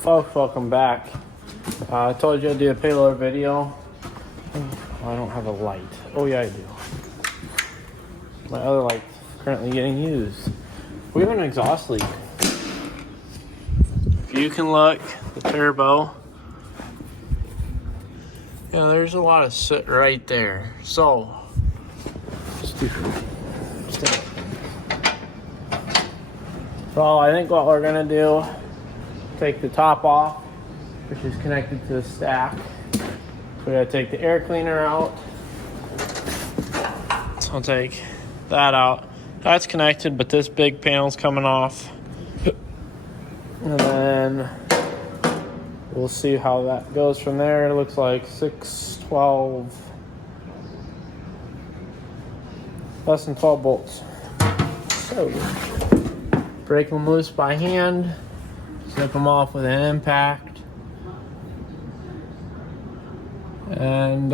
Folks, welcome back. I told you I'd do a payload video. Oh, I don't have a light. Oh yeah, I do. My other light's currently getting used. We have an exhaust leak. If you can look, the turbo. Yeah, there's a lot of soot right there. So, I think what we're gonna do, take the top off, which is connected to the stack. We gotta take the air cleaner out. So I'll take that out. That's connected, but this big panel's coming off. And then we'll see how that goes from there. It looks like 6, 12, less than 12 bolts. So, break them loose by hand, snip them off with an impact, and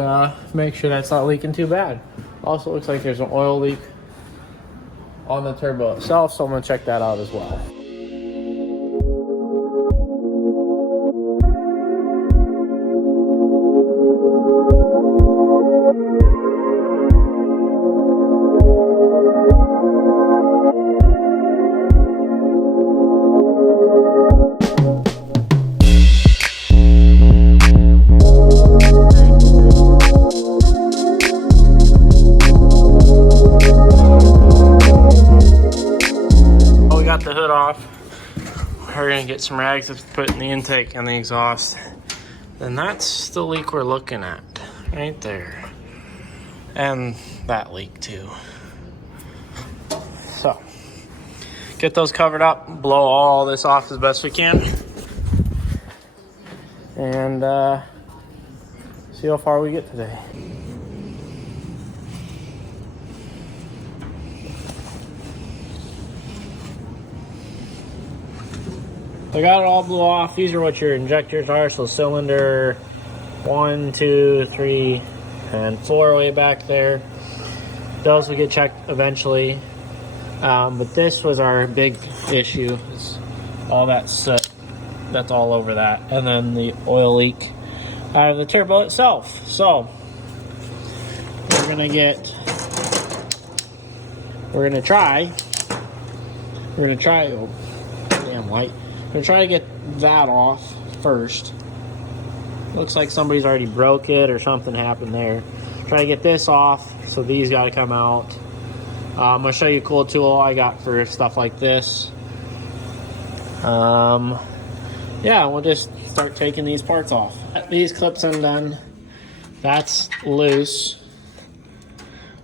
make sure that's not leaking too bad. Also looks like there's an oil leak on the turbo itself, so I'm gonna check that out as well. The hood off. We're gonna get some rags to put in the intake and the exhaust. Then that's the leak we're looking at right there, and that leak too. So get those covered up, blow all this off as best we can, and see how far we get today. I got it all blew off. These are what your injectors are. So cylinder 1, 2, 3, and 4 way back there. Those will get checked eventually. But this was our big issue. Is all that soot that's all over that. And then the oil leak out of the turbo itself. So we're gonna try, oh, damn light. We're gonna try to get that off first. Looks like somebody's already broke it or something happened there. Try to get this off, so these gotta come out. I'm gonna show you a cool tool I got for stuff like this. Yeah, we'll just start taking these parts off. These clips undone. That's loose.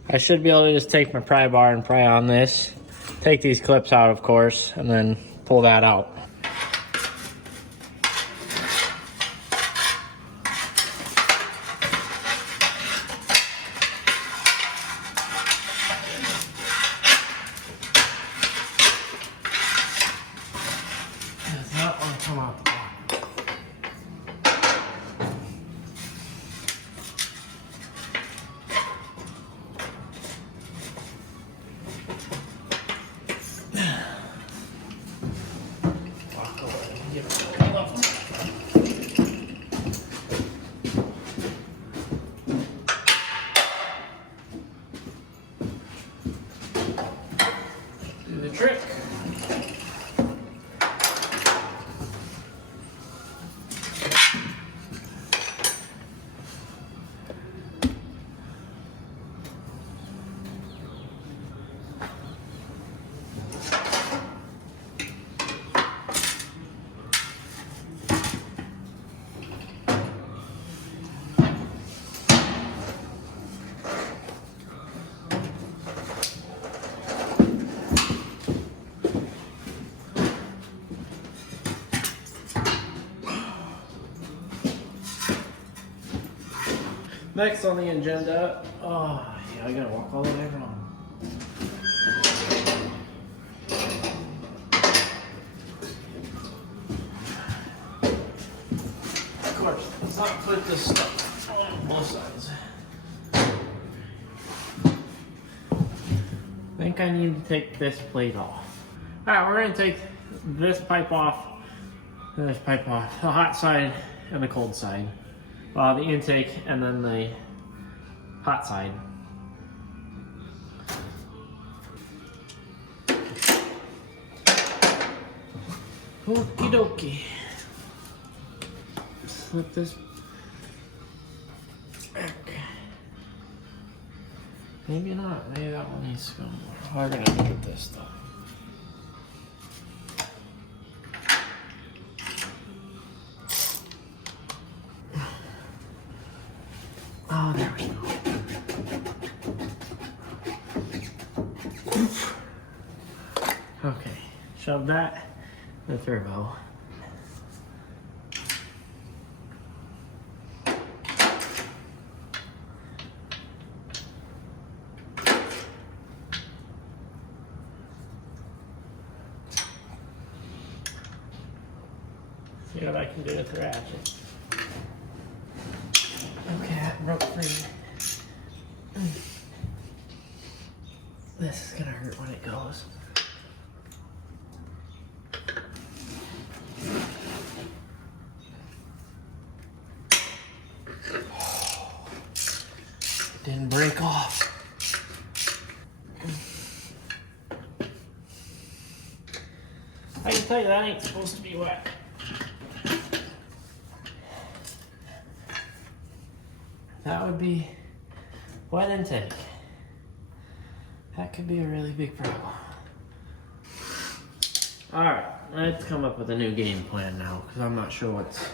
I should be able to just take my pry bar and pry on this. Take these clips out, of course, and then pull that out. Come on. Walk away. Do the trick. Next on the agenda, oh yeah, I gotta walk all the way around. Of course, let's not put this stuff on both sides. I think I need to take this plate off. All right, we're gonna take this pipe off There's pipe off. The hot side and the cold side. The intake and then the hot side. Okie dokie. Slip this back. Maybe not. Maybe that one needs to go more. We're gonna look at this stuff. Oh, there we go. Okay, shove that in the turbo. See what I can do with the ratchet. Okay, that broke free. This is gonna hurt when it goes. It didn't break off. I can tell you that ain't supposed to be wet. That would be wet intake. That could be a really big problem. Alright, let's come up with a new game plan now, because I'm not sure what's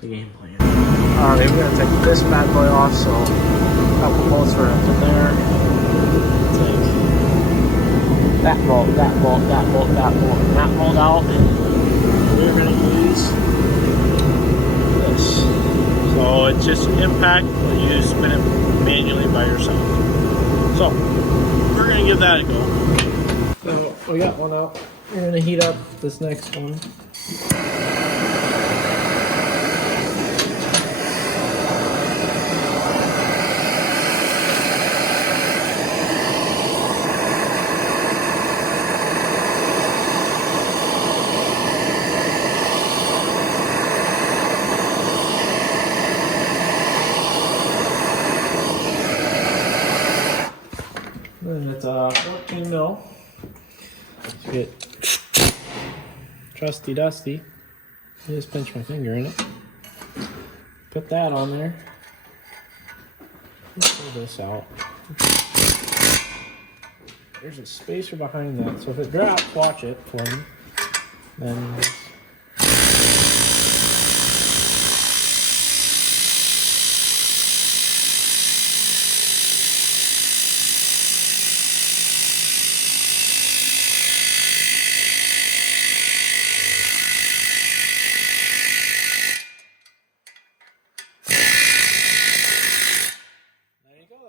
the game plan. Alright, we're going to take this bad boy off, so a couple bolts for up in there. Take that bolt, that bolt, that bolt, that bolt, and that bolt out. We're going to use this. So it's just impact, but you spin it manually by yourself. So we're gonna give that a go. So we got one out. We're gonna heat up this next one. And it's 14 mil. So get trusty dusty. I just pinch my finger in it. Put that on there. Pull this out. There's a spacer behind that, so if it drops, watch it for me. Then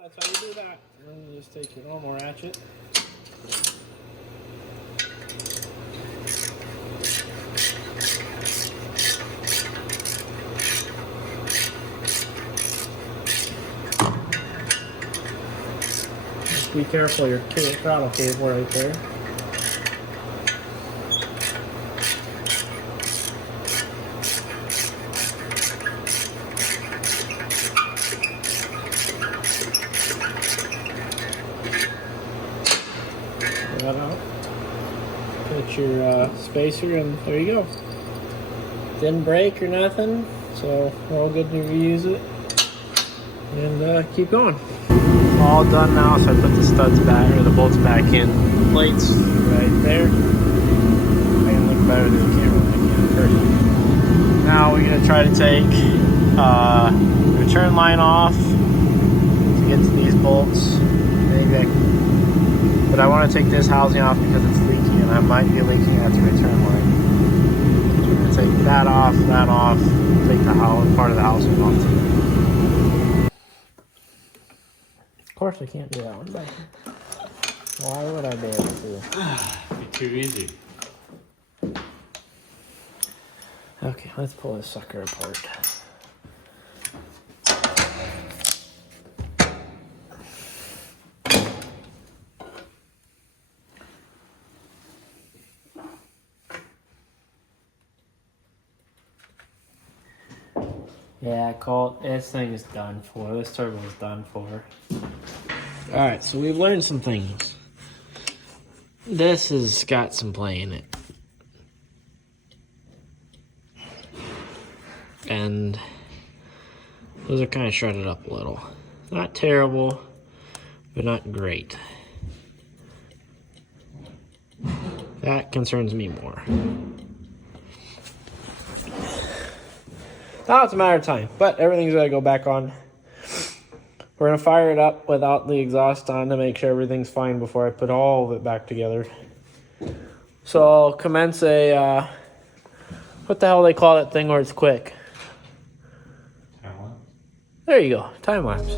that's how you do that. And then you just take your normal ratchet. Just be careful your throttle cable right there. That out. Put your spacer, and there you go. Didn't break or nothing, so we're all good to reuse it and keep going. All done now, so I put the studs back, or the bolts back in. Plates right there. They look better than the camera like in person. Now we're gonna try to take the return line off to get to these bolts. Maybe I can. But I want to take this housing off because it's leaky, and I might be leaking at the return line. So we're going to take that off, take the part of the housing off too. Of course I can't do that one, but why would I be able to? Be too easy. Okay, let's pull this sucker apart. Yeah, Colt, this thing is done for. This turbo is done for. Alright, so we've learned some things. This has got some play in it. And those are kind of shredded up a little. Not terrible, but not great. That concerns me more. Now it's a matter of time, but everything's got to go back on. We're going to fire it up without the exhaust on to make sure everything's fine before I put all of it back together. So I'll commence a, what the hell they call that thing where it's quick? Time lapse. There you go, time lapse.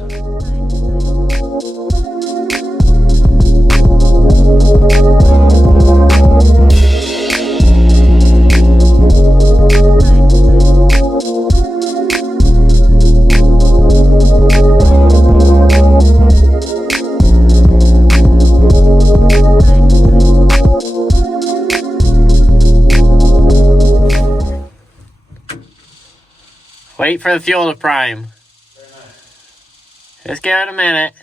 Wait for the fuel to prime. Just give it a minute.